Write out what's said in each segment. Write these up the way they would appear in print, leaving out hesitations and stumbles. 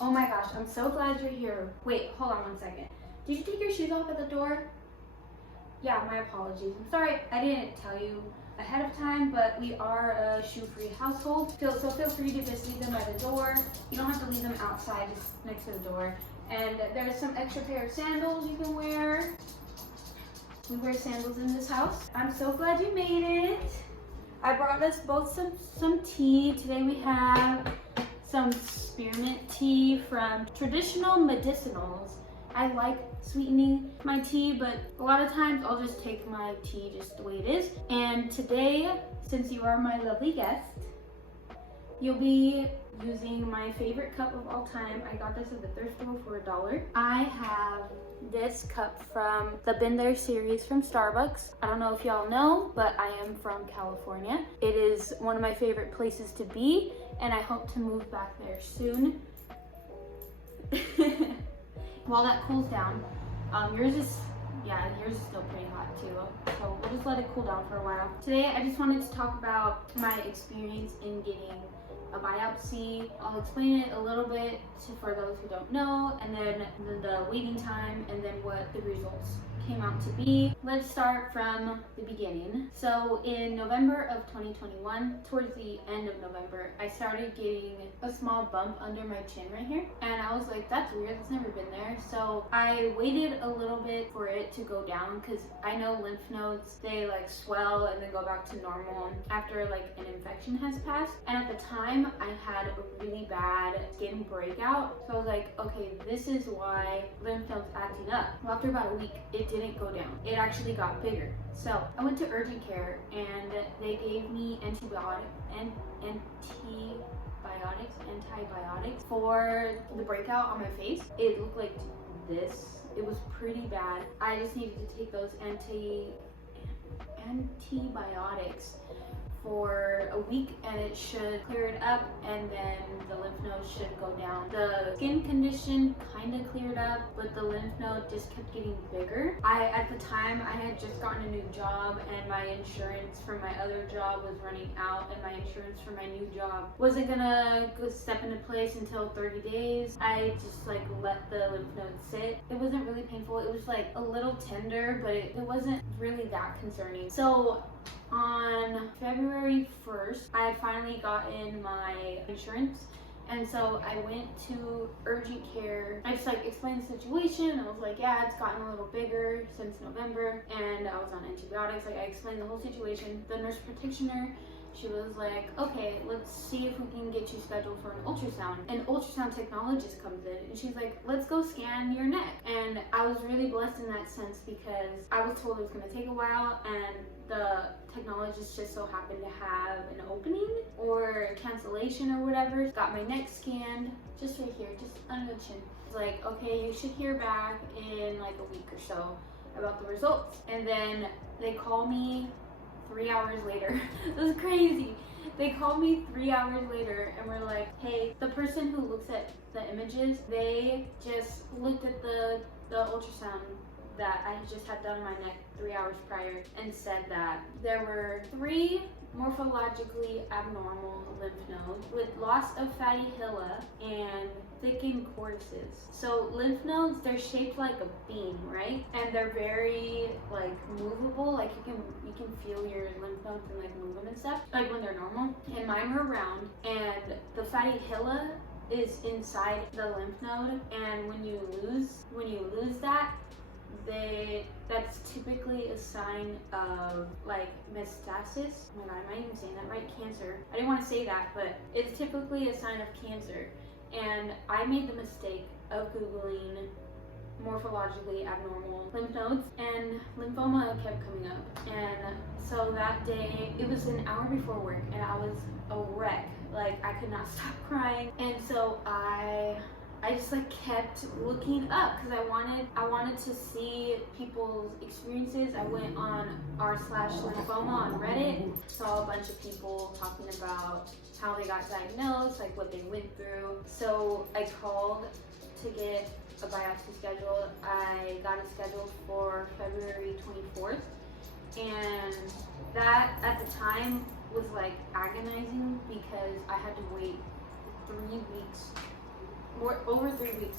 Oh my gosh, I'm so glad you're here. Wait, hold on one second. Did you take your shoes off at the door? Yeah, my apologies. I'm sorry I didn't tell you ahead of time, but we are a shoe-free household. So feel free to just leave them by the door. You don't have to leave them outside, just next to the door. And there's some extra pair of sandals you can wear. We wear sandals in this house. I'm so glad you made it. I brought us both some tea. Today we have some spearmint tea from Traditional Medicinals. I like sweetening my tea, but a lot of times I'll just take my tea just the way it is. And today, since you are my lovely guest, you'll be using my favorite cup of all time. I got this at the thrift store for $1. I have this cup from the Been There series from Starbucks. I don't know if y'all know, but I am from California. It is one of my favorite places to be, and I hope to move back there soon. While that cools down, yours is still pretty hot too. So we'll just let it cool down for a while. Today, I just wanted to talk about my experience in getting a biopsy. I'll explain it a little bit for those who don't know, and then the waiting time, and then what the results came out to be. Let's start from the beginning. So in November of 2021, towards the end of November, I started getting a small bump under my chin right here, and I was like, that's weird, that's never been there. So I waited a little bit for it to go down, because I know lymph nodes, they like swell and then go back to normal after like an infection has passed. And at the time I had a really bad skin breakout, so I was like, okay, this is why lymph nodes acting up. Well, after about a week, it didn't go down. It actually got bigger. So I went to urgent care and they gave me antibiotics for the breakout on my face. It looked like this. It was pretty bad. I just needed to take those antibiotics for a week and it should clear it up, and then the lymph nodes should go down. The skin condition kind of cleared up, but the lymph node just kept getting bigger. At the time, I had just gotten a new job and my insurance for my other job was running out, and my insurance for my new job wasn't gonna step into place until 30 days. I just like let the lymph node sit. It wasn't really painful. It was like a little tender, but it wasn't really that concerning. So on February 1st, I had finally gotten my insurance, and so I went to urgent care. I just like explained the situation. I was like, yeah, it's gotten a little bigger since November, and I was on antibiotics. Like, I explained the whole situation. The nurse practitioner, she was like, okay, let's see if we can get you scheduled for an ultrasound. An ultrasound technologist comes in and she's like, let's go scan your neck. And I was really blessed in that sense because I was told it was going to take a while, and the technologist just so happened to have an opening or a cancellation or whatever. Got my neck scanned just right here, just under the chin. It's like, okay, you should hear back in like a week or so about the results. And then they call me 3 hours later. It was crazy. They called me 3 hours later and were like, hey, the person who looks at the images, they just looked at the ultrasound that I just had done on my neck 3 hours prior and said that there were 3 morphologically abnormal lymph nodes with loss of fatty hilla and thickened cortices. So lymph nodes, they're shaped like a bean, right? And they're very like movable. Like you can feel your lymph nodes and like move them and stuff, like when they're normal. And mine were round, and the fatty hilla is inside the lymph node, and when you lose that, that's typically a sign of like metastasis. Oh my god, am I even saying that right? Cancer. I didn't want to say that, but it's typically a sign of cancer. And I made the mistake of Googling morphologically abnormal lymph nodes, and lymphoma kept coming up. And so that day, it was an hour before work, and I was a wreck. Like, I could not stop crying. And so I just like kept looking up because I wanted to see people's experiences. I went on r/lymphoma on Reddit, saw a bunch of people talking about how they got diagnosed, like what they went through. So I called to get a biopsy scheduled. I got it scheduled for February 24th, and that at the time was like agonizing because I had to wait 3 weeks over 3 weeks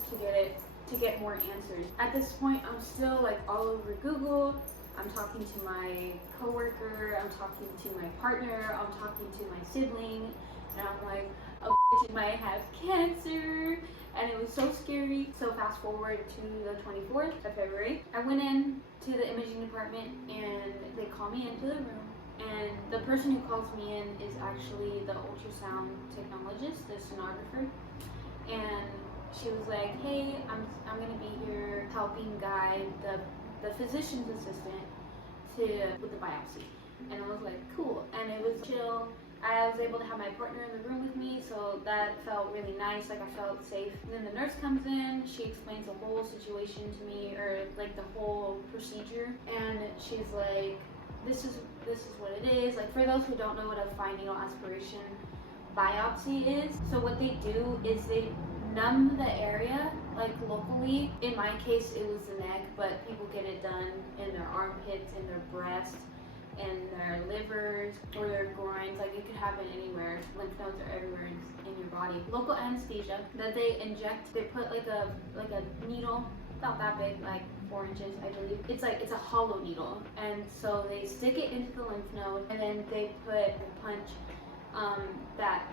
to get more answers. At this point, I'm still like all over Google. I'm talking to my coworker, I'm talking to my partner, I'm talking to my sibling, and I'm like, a bitch might have cancer. And it was so scary. So fast forward to the 24th of February. I went in to the imaging department and they call me into the room. And the person who calls me in is actually the ultrasound technologist, the sonographer. And she was like, hey, I'm gonna be here helping guide the physician's assistant with the biopsy. And I was like, cool. And it was chill. I was able to have my partner in the room with me, so that felt really nice. Like, I felt safe. And then the nurse comes in, she explains the whole situation to me, or like the whole procedure, and she's like, this is what it is. Like, for those who don't know what a fine needle aspiration biopsy is, so what they do is they numb the area, like locally. In my case, it was the neck, but people get it done in their armpits, in their breast, in their livers, or their groins. Like, it could happen anywhere. Lymph nodes are everywhere in your body. Local anesthesia that they inject. They put like a needle about that big, like 4 inches, I believe. It's a hollow needle, and so they stick it into the lymph node, and then they put a punch that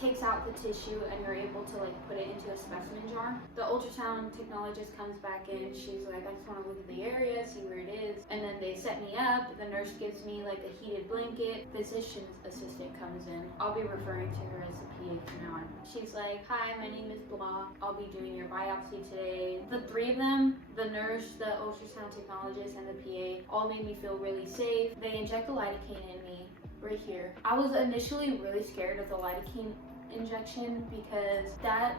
takes out the tissue, and you're able to like put it into a specimen jar. The ultrasound technologist comes back in. She's like, I just want to look at the area, see where it is. And then they set me up. The nurse gives me like a heated blanket. Physician's assistant comes in. I'll be referring to her as the PA from now on. She's like, hi, my name is blah. I'll be doing your biopsy today. The 3 of them, the nurse, the ultrasound technologist, and the PA, all made me feel really safe. They inject the lidocaine in me right here. I was initially really scared of the lidocaine injection because that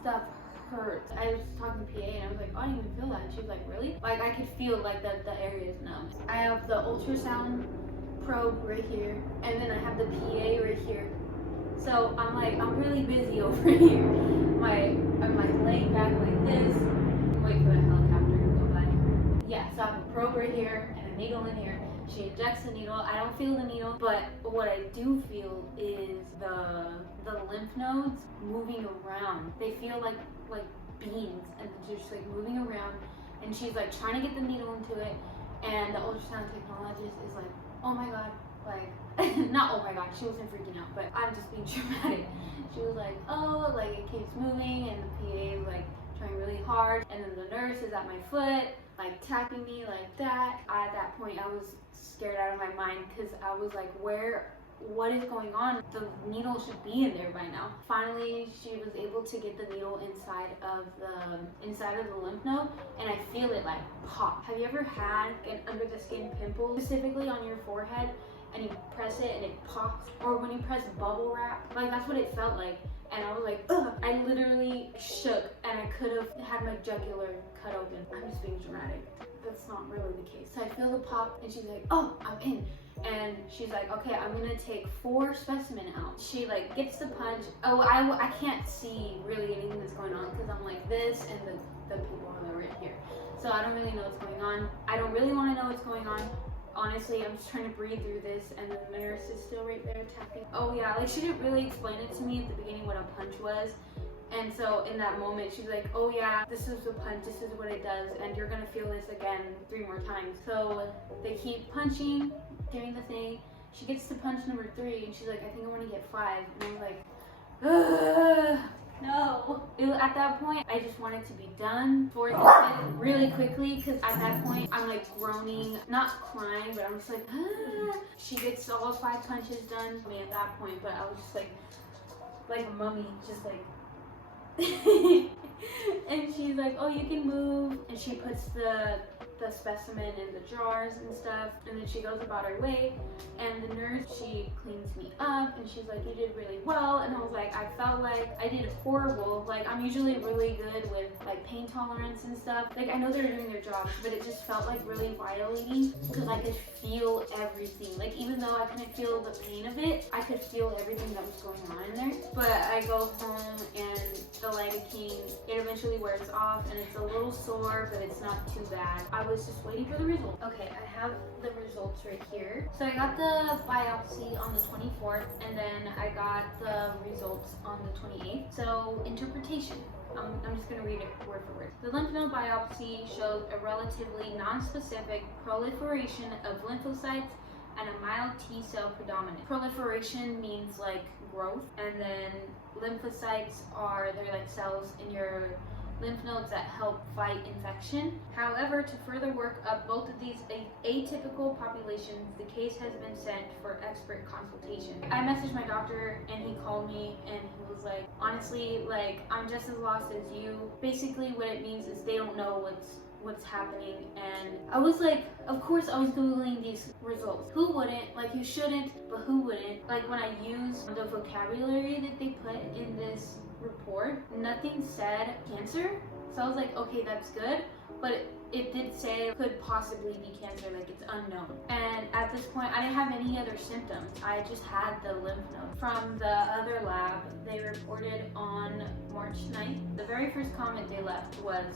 stuff hurts. I was talking to PA and I was like, oh, I didn't even feel that. And she was like, really? Like, I could feel like the area is numb. I have the ultrasound probe right here, and then I have the PA right here. So I'm really busy over here. I'm like laying back like this. Wait for the helicopter to go by. Yeah, so I have a probe right here and a needle in here. She injects the needle. I don't feel the needle, but what I do feel is the lymph nodes moving around. They feel like beans, and they're just like moving around. And she's like trying to get the needle into it, and the ultrasound technologist is like, oh my god, like not oh my god, she wasn't freaking out, but I'm just being dramatic. She was like, oh, like it keeps moving, and the PA is like trying really hard, and then the nurse is at my foot, like tapping me like that. At that point, I was scared out of my mind because I was like, what is going on? The needle should be in there by now. Finally, she was able to get the needle inside of the lymph node, and I feel it like pop. Have you ever had an under the skin pimple, specifically on your forehead, and you press it and it pops? Or when you press bubble wrap, like that's what it felt like. And I was like, ugh. I literally shook, and I could have had my jugular cut open. I'm just being dramatic. That's not really the case. So I feel the pop, and she's like, oh, I'm in. And she's like, okay, I'm gonna take 4 specimen out. She like gets the punch. Oh, I can't see really anything that's going on because I'm like this, and the people are right here. So I don't really know what's going on. I don't really want to know what's going on. Honestly, I'm just trying to breathe through this, and the nurse is still right there tapping. Oh yeah, like she didn't really explain it to me at the beginning what a punch was. And so in that moment, she's like, oh yeah, this is the punch, this is what it does, and you're gonna feel this again 3 more times. So they keep punching, doing the thing. She gets to punch number 3, and she's like, I think I wanna get 5. And I was like, ugh, no. At that point, I just wanted to be done for really quickly, because at that point, I'm like groaning, not crying, but I'm just like, ah. She gets all 5 punches done for me at that point, but I was just like a mummy, just like, and she's like, oh, you can move, and she puts the specimen in the jars and stuff, and then she goes about her way, and the nurse, she cleans me up, and she's like, you did really well. And I was like, I felt like I did horrible. Like, I'm usually really good with like pain tolerance and stuff. Like, I know they're doing their job, but it just felt like really violating because I could feel everything. Like, even though I couldn't feel the pain of it, I could feel everything that was going on in there. But I go home, and the lidocaine, it eventually wears off and it's a little sore, but it's not too bad. I was just waiting for the result. Okay, I have the results right here. So I got the biopsy on the 24th, and then I got the results on the 28th. So interpretation. I'm just going to read it word for word. The lymph node biopsy showed a relatively non-specific proliferation of lymphocytes and a mild T cell predominant. Proliferation means like growth, and then lymphocytes they're like cells in your lymph nodes that help fight infection. However, to further work up both of these atypical populations, the case has been sent for expert consultation. I messaged my doctor and he called me and he was like, honestly, like, I'm just as lost as you. Basically what it means is they don't know what's happening. And I was like, of course I was Googling these results. Who wouldn't? Like, you shouldn't, but who wouldn't? Like, when I use the vocabulary that they put in this report, nothing said cancer. So I was like, okay, that's good. But it did say it could possibly be cancer, like it's unknown. And at this point, I didn't have any other symptoms. I just had the lymph node. From the other lab, they reported on March 9th. The very first comment they left was,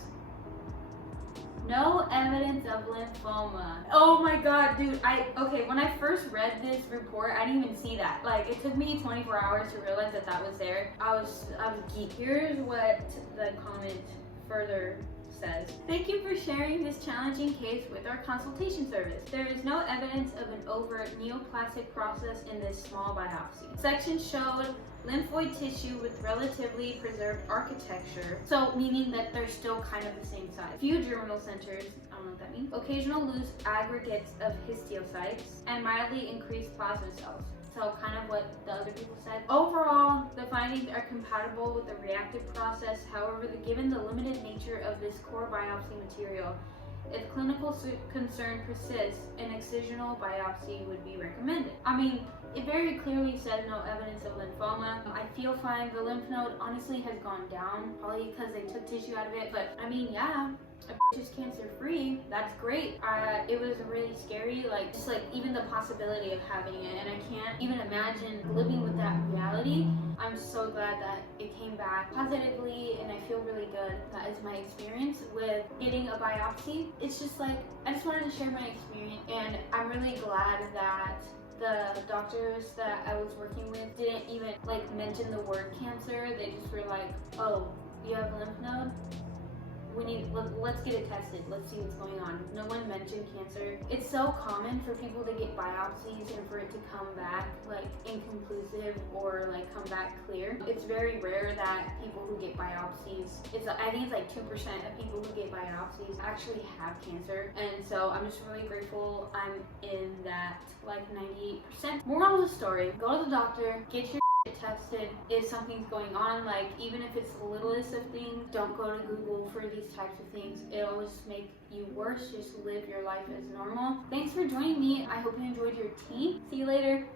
no evidence of lymphoma. Oh my god, dude, when I first read this report, I didn't even see that. Like, it took me 24 hours to realize that was there. I was geeked. Here's what the comment further says. Thank you for sharing this challenging case with our consultation service. There is no evidence of an overt neoplastic process in this small biopsy. Section showed lymphoid tissue with relatively preserved architecture, so meaning that they're still kind of the same size. Few germinal centers, I don't know what that means. Occasional loose aggregates of histiocytes and mildly increased plasma cells. So kind of what the other people said. Overall, the findings are compatible with the reactive process. However, given the limited nature of this core biopsy material, if clinical concern persists, an excisional biopsy would be recommended. I mean, it very clearly said no evidence of lymphoma. I feel fine. The lymph node honestly has gone down, probably because they took tissue out of it. But I mean, yeah, a is cancer free. That's great. It was really scary, just even the possibility of having it, and I can't even imagine living with that reality. I'm so glad that it came back positively, and I feel really good. That is my experience with getting a biopsy. It's just I just wanted to share my experience, and I'm really glad that the doctors that I was working with didn't even mention the word cancer. They just were like, oh, you have a lymph node? Let's get it tested. Let's see what's going on. No one mentioned cancer. It's so common for people to get biopsies and for it to come back inconclusive or come back clear. It's very rare that people who get biopsies, I think it's 2% of people who get biopsies actually have cancer. And so I'm just really grateful I'm in that 98%. Moral of the story, go to the doctor, get your tested if something's going on, even if it's the littlest of things. Don't go to Google for these types of things. It'll just make you worse. Just live your life as normal. Thanks for joining me. I hope you enjoyed your tea. See you later.